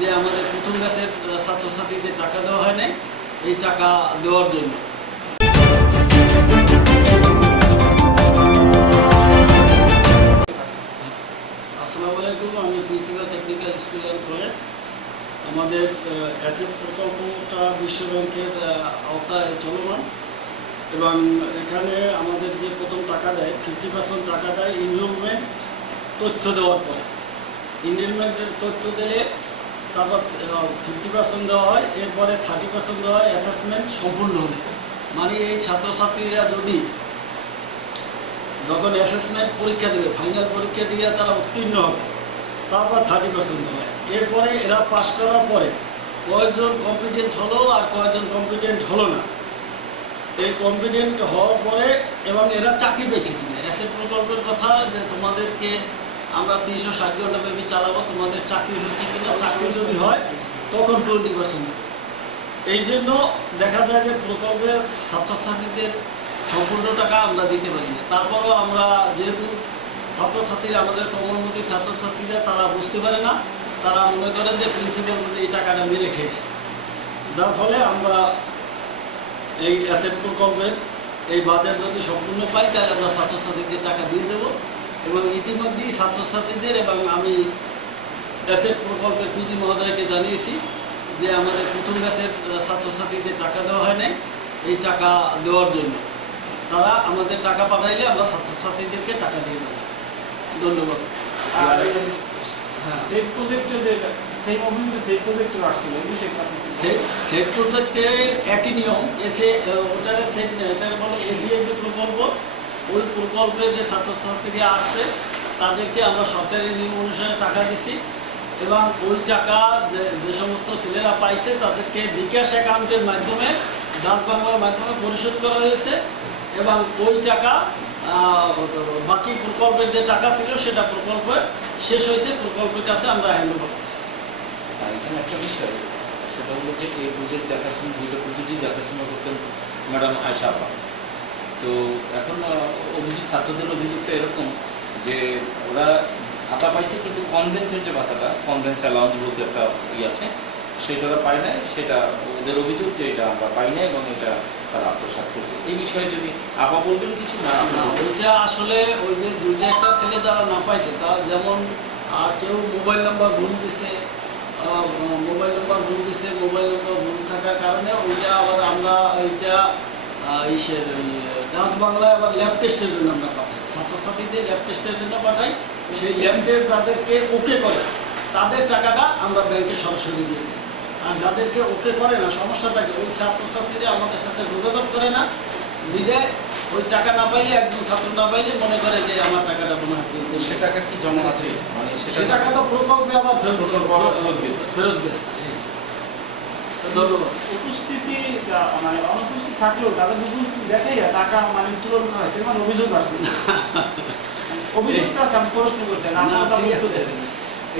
যে আমাদের প্রথম ব্যাচের ছাত্রছাত্রীদের টাকা দেওয়া হয় নাই, এই টাকা দেওয়ার জন্য। আসসালামু আলাইকুম, আমি principal technical school and college. আমাদের অ্যাসেট প্রকল্পটা বিশ্ব ব্যাংকের আওতায় চলমান। এবং এখানে আমাদের যে প্রথম টাকা দেয় ফিফটি পার্সেন্ট টাকা দেয় ইনরোলমেন্ট তথ্য দেওয়ার পরে। ইনরোলমেন্টের তথ্য দিলে তারপর ফিফটি পার্সেন্ট দেওয়া হয়, এরপরে থার্টি পার্সেন্ট দেওয়া হয় অ্যাসেসমেন্ট সম্পূর্ণ হলে। মানে এই ছাত্রছাত্রীরা যদি যখন অ্যাসেসমেন্ট পরীক্ষা দেবে ফাইনাল পরীক্ষা দিয়ে তারা উত্তীর্ণ হবে, তারপর থার্টি পার্সেন্ট হয়। এরপরে এরা পাশ করার পরে কয়েকজন কম্পিটেন্ট হলো আর কয়েকজন কম্পিটেন্ট হলো না। এই কম্পিটেন্ট হওয়ার পরে এবং এরা চাকরি পেয়েছে কিনা। অ্যাসেট প্রকল্পের কথা যে তোমাদেরকে আমরা তিনশো ষাট ঘণ্টা ব্যাপী চালাবো, তোমাদের চাকরি হয়েছে কিনা, চাকরি যদি হয়, তখন টোয়েন্টি পার্সেন্ট এই জন্য দেখা যায় যে প্রকল্পের ছাত্রছাত্রীদের সম্পূর্ণ টাকা আমরা দিতে পারি না। তারপরেও আমরা যেহেতু ছাত্রছাত্রীরা আমাদের কমলমতি ছাত্রছাত্রীরা, তারা বুঝতে পারে না। তারা মনে করে যে প্রিন্সিপাল এই টাকাটা মেরে খেয়েছে। যার ফলে আমরা এই অ্যাসেট প্রকল্পের এই বাজার যদি সম্পূর্ণ পাই, তাহলে আমরা ছাত্রছাত্রীদের টাকা দিয়ে দেব। এবং ইতিমধ্যেই ছাত্রছাত্রীদের এবং আমি অ্যাসেট প্রকল্পের প্রতি মহোদয়কে জানিয়েছি যে আমাদের প্রথম ব্যাচের ছাত্রছাত্রীদের টাকা দেওয়া হয় নাই এই টাকা দেওয়ার জন্য। তারা আমাদের টাকা পাঠাইলে আমরা ছাত্রছাত্রীদেরকে টাকা দিয়ে দেবো। ধন্যবাদ। হ্যাঁ। প্রজেক্টে প্রজেক্টে সেট প্রজেক্টের একই নিয়ম এসে ওটার সেট এটার বলে এসিআইপি প্রকল্প ওই প্রকল্পে যে ছাত্রছাত্রীরা আসছে, তাদেরকে আমরা সরকারি নিয়ম অনুসারে টাকা দিছি এবং ওই টাকা যে সমস্ত ছেলেরা পাইছে, তাদেরকে বিকাশ অ্যাকাউন্টের মাধ্যমে, ডাচ বাংলার মাধ্যমে পরিশোধ করা হয়েছে এবং ওই টাকা বাকি প্রকল্পের যে টাকা ছিল, সেটা প্রকল্প শেষ হয়েছে, প্রকল্পের কাছে আমরা হ্যান্ড ওভার করছি এখানে একটা বিষয়, সেটা হলো যে এই প্রজেক্ট দেখাশোনা, দুটো প্রজেক্টই দেখাশোনা করতেন ম্যাডাম আয়সা আপা তো এখন অভিযোগ ছাত্রদের অভিযোগ তো এরকম যে ওরা ভাতা পাইছে কিন্তু কনভেন্সের যে ভাতাটা কনভেন্স অ্যালাউন্স বলতে একটা ই আছে সেটা ওরা পায় নাই সেটা ওদের অভিযোগ যে এটা আমরা পাই না এবং এটা তারা আত্মসাৎ করছে। এই বিষয়ে যদি আপা বলবেন কিছু না না, ওইটা আসলে ওই যে দুইটা একটা ছেলে যারা না পাইছে তা যেমন কেউ মোবাইল নাম্বার ভুল দিছে মোবাইল নাম্বার ভুল দিছে মোবাইল নাম্বার ভুল থাকার কারণে ওইটা আবার আমরা ওইটা ইসের ওই ডাচ বাংলায় আবার ল্যাব টেস্টের জন্য আমরা পাঠাই। ছাত্রছাত্রীদের ল্যাব টেস্টের জন্য পাঠাই। সেই ল্যাব টেস্ট যাদেরকে ওকে করে তাদের টাকাটা আমরা ব্যাংকে সরাসরি দিয়ে দিই। আর যাদেরকে ওকে করে না সমস্যা থাকে ওই ছাত্রছাত্রীরা আমাদের সাথে যোগাযোগ করে না। বিদায় ওই টাকা না পাইলে একজন ছাত্র না পাইলে মনে করে যে আমার টাকাটা মনে হয় সে টাকা কি জমা আছে? মানে সে টাকা তো প্রকল্পে আবার ফেরত ফেরত গেছে। ধন্যবাদ। উপস্থিতি মানে অনুপস্থিত থাকলেও তাদের উপস্থিতি দেখাই টাকা মানে উত্তোলন করা হয়েছে মানে অভিযোগ আসছে অভিযোগটা আছে, আমি প্রশ্ন করছি না।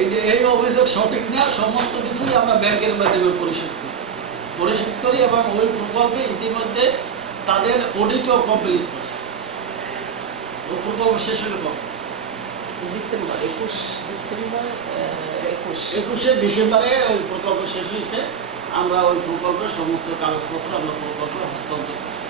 এই যে এই অভিযোগ সঠিক না সমস্ত কিছুই আমরা ব্যাংকের মাধ্যমে পরিশোধ করি। পরিশোধ করি এবং ওই প্রকল্পে ইতিমধ্যে তাদের অডিটও কমপ্লিট করছে। ওই প্রকল্প শেষ হলে কবে? ডিসেম্বর একুশ ডিসেম্বর একুশ। একুশে ডিসেম্বরে ওই প্রকল্প শেষ হয়েছে। আমরা ওই প্রকল্পের সমস্ত কাগজপত্র আমরা প্রকল্পে হস্তান্তর করছি।